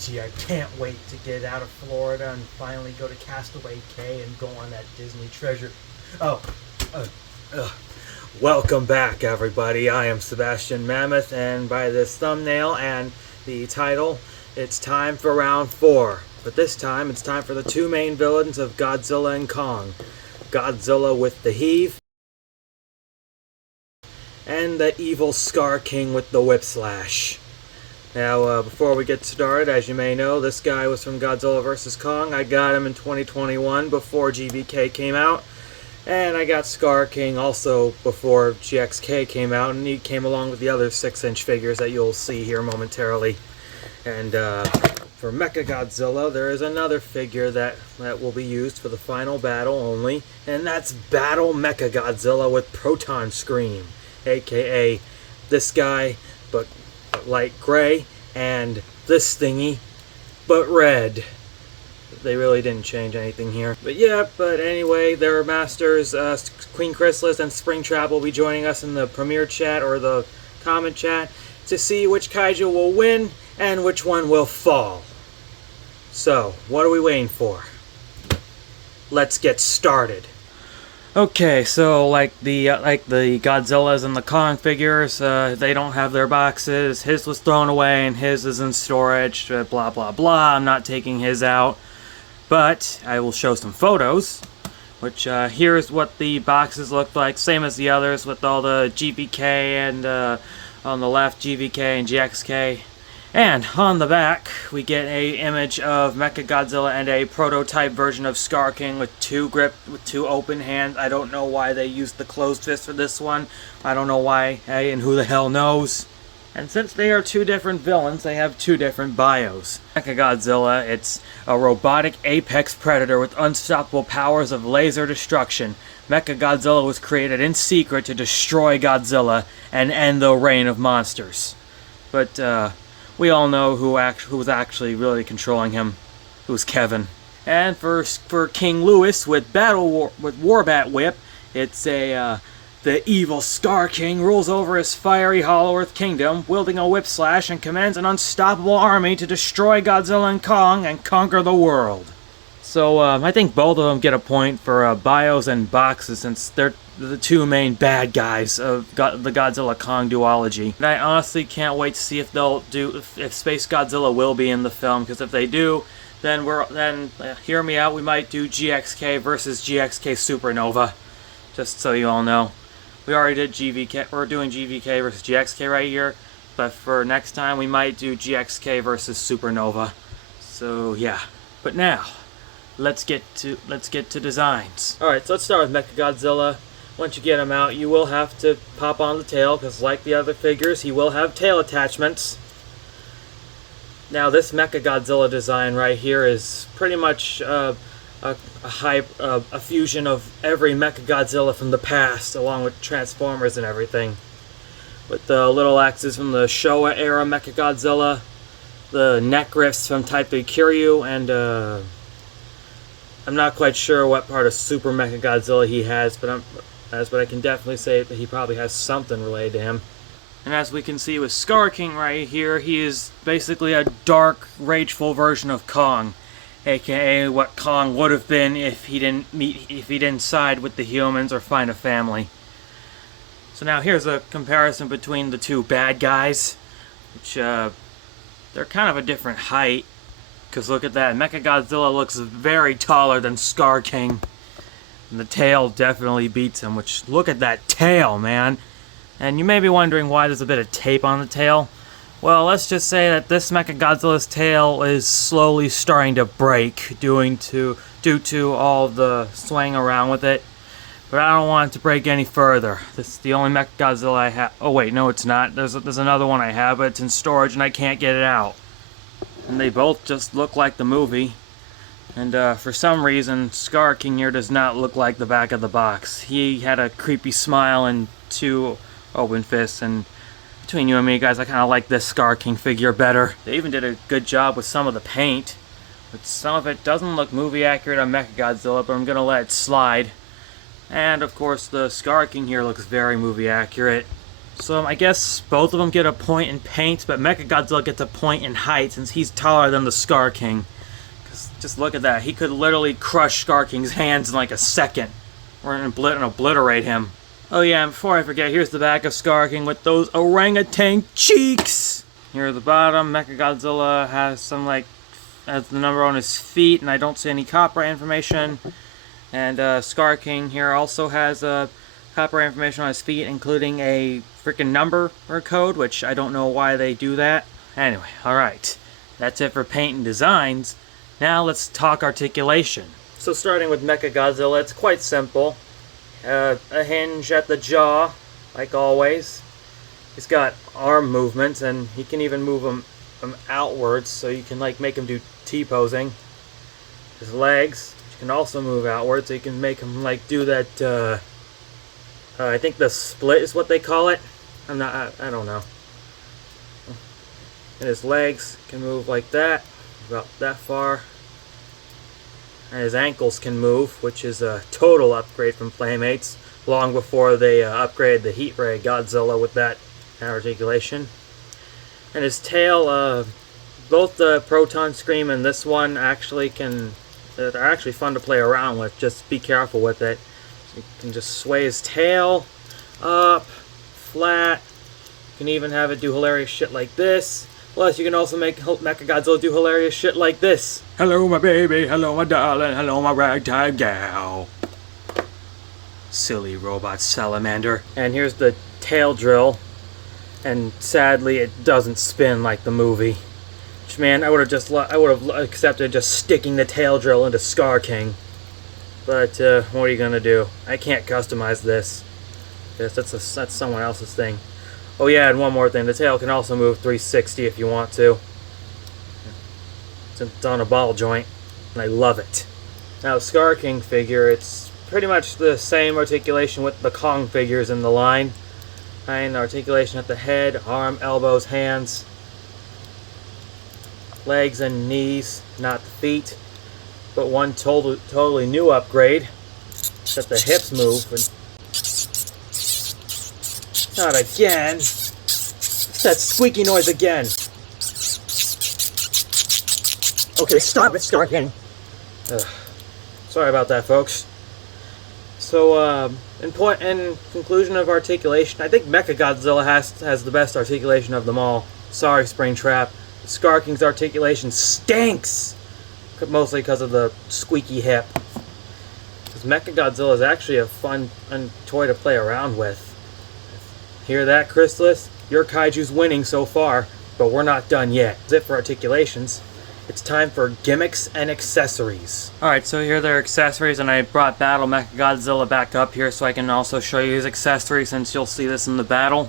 gee, I can't wait to get out of Florida and finally go to Castaway Cay and go on that Disney treasure. Oh, uh, uh. Welcome back, everybody. I am Sebastian Mammoth, and by this thumbnail and the title, it's time for round 4. But this time, it's time for the two main villains of Godzilla and Kong. Godzilla with the Heav, and the evil Skar King with the Whipslash. Now, before we get started, as you may know, this guy was from Godzilla vs. Kong. I got him in 2021 before GVK came out. And I got Skar King also before GXK came out, and he came along with the other 6-inch figures that you'll see here momentarily. And for Mechagodzilla, there is another figure that will be used for the final battle only, and that's Battle Mechagodzilla with Proton Scream, aka this guy, but light gray, and this thingy, but red. They really didn't change anything here. But anyway, their masters, Queen Chrysalis and Springtrap, will be joining us in the premiere chat or the comment chat to see which kaiju will win and which one will fall. So, what are we waiting for? Let's get started. Okay, so like the Godzillas and the Kong figures, they don't have their boxes. His was thrown away and his is in storage, blah blah blah. I'm not taking his out. But I will show some photos, which here's what the boxes look like, same as the others with all the GVK and on the left GVK and GXK. And on the back we get a image of Mechagodzilla and a prototype version of Skar King with two open hands. I don't know why they used the closed fist for this one. I don't know why, hey, and who the hell knows? And since they are two different villains, they have two different bios. Mechagodzilla, it's a robotic apex predator with unstoppable powers of laser destruction. Mechagodzilla was created in secret to destroy Godzilla and end the reign of monsters. But we all know who was actually really controlling him. It was Kevin. And for King Louis with Warbat Whip, it's the evil Skar King rules over his fiery Hollow Earth kingdom, wielding a Whipslash, and commands an unstoppable army to destroy Godzilla and Kong and conquer the world. So I think both of them get a point for bios and boxes, since they're the two main bad guys of the Godzilla-Kong duology. And I honestly can't wait to see if if Space Godzilla will be in the film, because if they do, then hear me out, we might do GXK versus GXK Supernova, just so you all know. We already did GVK, we're doing GVK versus GXK right here, but for next time we might do GXK versus Supernova. So yeah, but now let's get to designs. All right, so let's start with Mechagodzilla. Once you get him out, you will have to pop on the tail, because like the other figures, he will have tail attachments. Now this Mechagodzilla design right here is pretty much a fusion of every Mechagodzilla from the past, along with Transformers and everything. With the little axes from the Showa era Mechagodzilla, the neck rifts from Type 3 Kiryu, and I'm not quite sure what part of Super Mechagodzilla he has, but I can definitely say that he probably has something related to him. And as we can see with Skar King right here, he is basically a dark, rageful version of Kong, aka what Kong would have been if he didn't side with the humans or find a family. So now here's a comparison between the two bad guys, which they're kind of a different height. Because look at that, Mechagodzilla looks very taller than Skar King, and the tail definitely beats him. Which, look at that tail, man! And you may be wondering why there's a bit of tape on the tail. Well, let's just say that this Mechagodzilla's tail is slowly starting to break due to all the swaying around with it. But I don't want it to break any further. This is the only Mechagodzilla I have. Oh wait, no it's not. There's another one I have, but it's in storage and I can't get it out. And they both just look like the movie. And for some reason, Skar King here does not look like the back of the box. He had a creepy smile and two open fists, and between you and me, guys, I kind of like this Skar King figure better. They even did a good job with some of the paint, but some of it doesn't look movie accurate on Mechagodzilla, but I'm going to let it slide. And of course, the Skar King here looks very movie accurate. So I guess both of them get a point in paint, but Mechagodzilla gets a point in height since he's taller than the Skar King. Cause just look at that. He could literally crush Skar King's hands in like a second. Or obliterate him. Oh yeah, and before I forget, here's the back of Skar King with those orangutan cheeks! Here at the bottom, Mechagodzilla has has the number on his feet, and I don't see any copyright information. And Skar King here also has copyright information on his feet, including a freaking number or code, which I don't know why they do that. Anyway, alright. That's it for paint and designs. Now let's talk articulation. So starting with Mechagodzilla, it's quite simple. A hinge at the jaw, like always. He's got arm movements, and he can even move them outwards, so you can like make him do T-posing. His legs can also move outwards, so you can make him like do that. I think the split is what they call it. I don't know. And his legs can move like that, about that far. And his ankles can move, which is a total upgrade from Playmates, long before they upgraded the Heat Ray Godzilla with that articulation. And his tail, both the Proton Scream and this one actually they're actually fun to play around with. Just be careful with it. You can just sway his tail up, flat. You can even have it do hilarious shit like this. Plus, you can also make Mechagodzilla do hilarious shit like this. Hello, my baby. Hello, my darling. Hello, my ragtag gal. Silly robot salamander. And here's the tail drill. And sadly, it doesn't spin like the movie. Which, man, I would have accepted just sticking the tail drill into Skar King. But what are you gonna do? I can't customize this. Yes, that's someone else's thing. Oh yeah, and one more thing. The tail can also move 360 if you want to. It's on a ball joint, and I love it. Now, Skar King figure, it's pretty much the same articulation with the Kong figures in the line. And articulation at the head, arm, elbows, hands, legs, and knees, not the feet. But one totally new upgrade, that the hips move. And not again! It's that squeaky noise again! Okay, stop it, Skar King! Sorry about that, folks. So, in conclusion of articulation, I think Mechagodzilla has the best articulation of them all. Sorry, Springtrap. Skar King's articulation stinks! Mostly because of the squeaky hip. Because Mechagodzilla is actually a fun toy to play around with. Hear that, Chrysalis? Your kaiju's winning so far, but we're not done yet. That's it for articulations. It's time for gimmicks and accessories. Alright, so here are their accessories, and I brought Battle Mechagodzilla back up here so I can also show you his accessories, since you'll see this in the battle.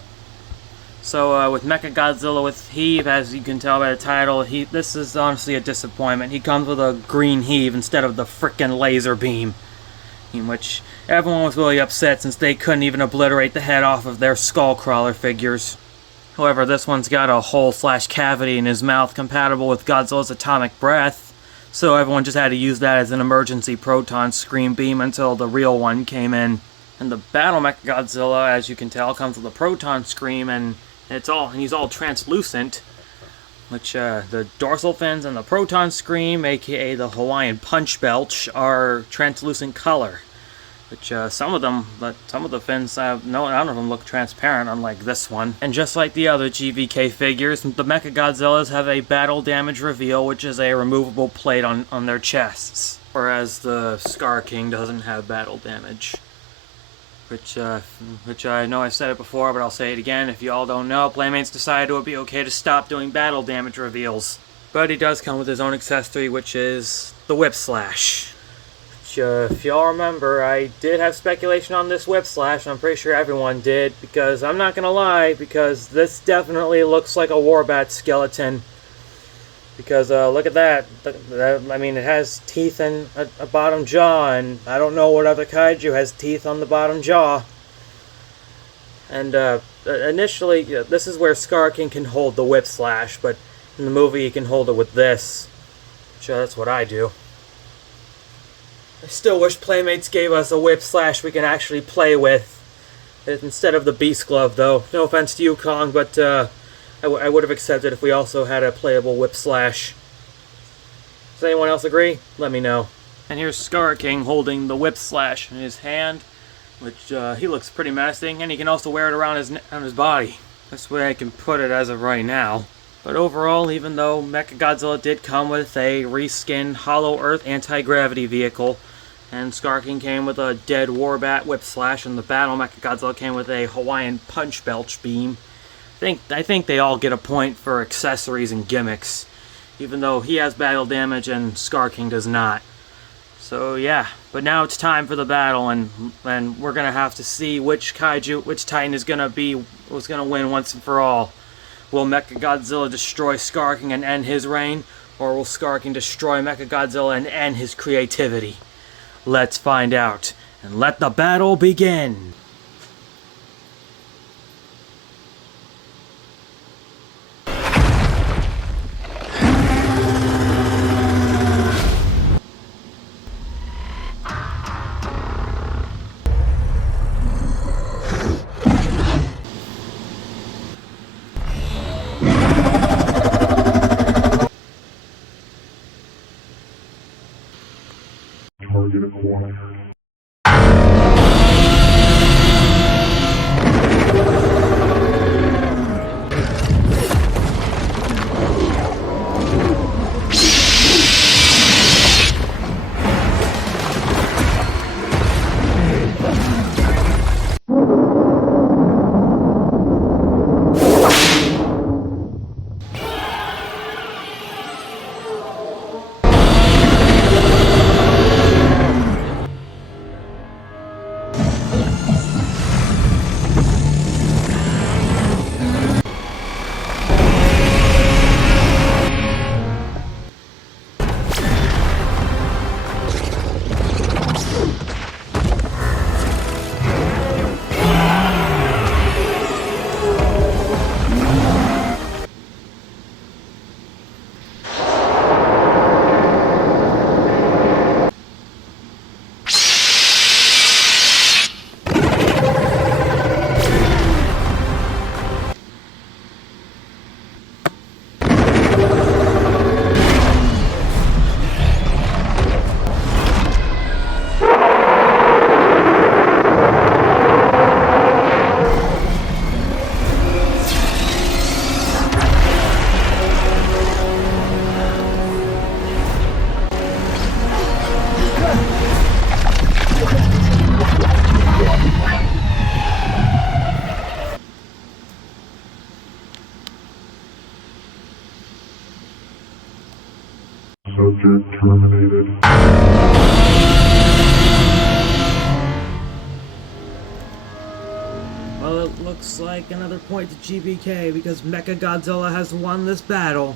So with Mechagodzilla with Heav, as you can tell by the title, this is honestly a disappointment. He comes with a green Heav instead of the frickin' laser beam. In which everyone was really upset since they couldn't even obliterate the head off of their Skullcrawler figures. However, this one's got a hole/cavity in his mouth compatible with Godzilla's atomic breath, so everyone just had to use that as an emergency proton scream beam until the real one came in. And the Battle Mechagodzilla, as you can tell, comes with a proton scream, and he's all translucent, which the dorsal fins and the proton scream, aka the Hawaiian punch belch, are translucent color. Which some of the fins, none of them look transparent, unlike this one. And just like the other GVK figures, the Mechagodzillas have a battle damage reveal, which is a removable plate on their chests, whereas the Skar King doesn't have battle damage. Which I know I said it before, but I'll say it again. If you all don't know, Playmates decided it would be okay to stop doing battle damage reveals. But he does come with his own accessory, which is the Whipslash. Which, if y'all remember, I did have speculation on this Whipslash, and I'm pretty sure everyone did, because I'm not gonna lie, because this definitely looks like a Warbat skeleton. Because, look at that. I mean, it has teeth and a bottom jaw, and I don't know what other kaiju has teeth on the bottom jaw. And, initially, this is where Skar King can hold the Whipslash, but in the movie he can hold it with this. Which, that's what I do. I still wish Playmates gave us a Whipslash we can actually play with. instead of the Beast Glove, though. No offense to you, Kong, but I would have accepted if we also had a playable Whipslash. Does anyone else agree? Let me know. And here's Skar King holding the Whipslash in his hand, which he looks pretty menacing, and he can also wear it around his body. That's the way I can put it as of right now. But overall, even though Mechagodzilla did come with a reskinned Hollow Earth anti-gravity vehicle, and Skar King came with a dead Warbat Whipslash, and the Battle Mechagodzilla came with a Hawaiian Punch Belch beam, I think they all get a point for accessories and gimmicks, even though he has battle damage and Skar King does not. So yeah, but now it's time for the battle, and we're gonna have to see which Titan is gonna win once and for all. Will Mechagodzilla destroy Skar King and end his reign, or will Skar King destroy Mechagodzilla and end his creativity? Let's find out, and let the battle begin! Target acquired. Subject terminated. Well, it looks like another point to GVK because Mechagodzilla has won this battle.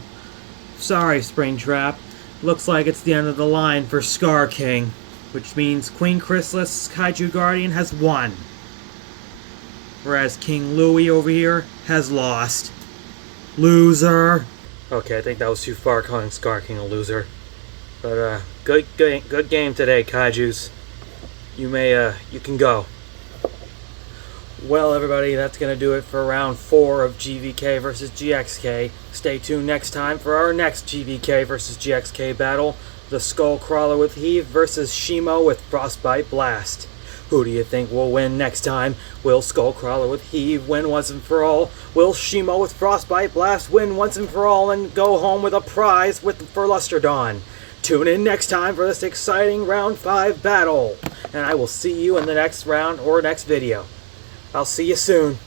Sorry, Springtrap. Looks like it's the end of the line for Skar King, which means Queen Chrysalis' Kaiju Guardian has won. Whereas King Louie over here has lost. Loser. Okay, I think that was too far calling Skar King a loser. But good game today, Kaijus. You can go. Well, everybody, that's gonna do it for round 4 of GVK versus GXK. Stay tuned next time for our next GVK versus GXK battle, the Skullcrawler with Heav versus Shimo with Frostbite Blast. Who do you think will win next time? Will Skullcrawler with Heav win once and for all? Will Shimo with Frostbite Blast win once and for all and go home with a prize for Lusterdon? Tune in next time for this exciting round 5 battle. And I will see you in the next round or next video. I'll see you soon.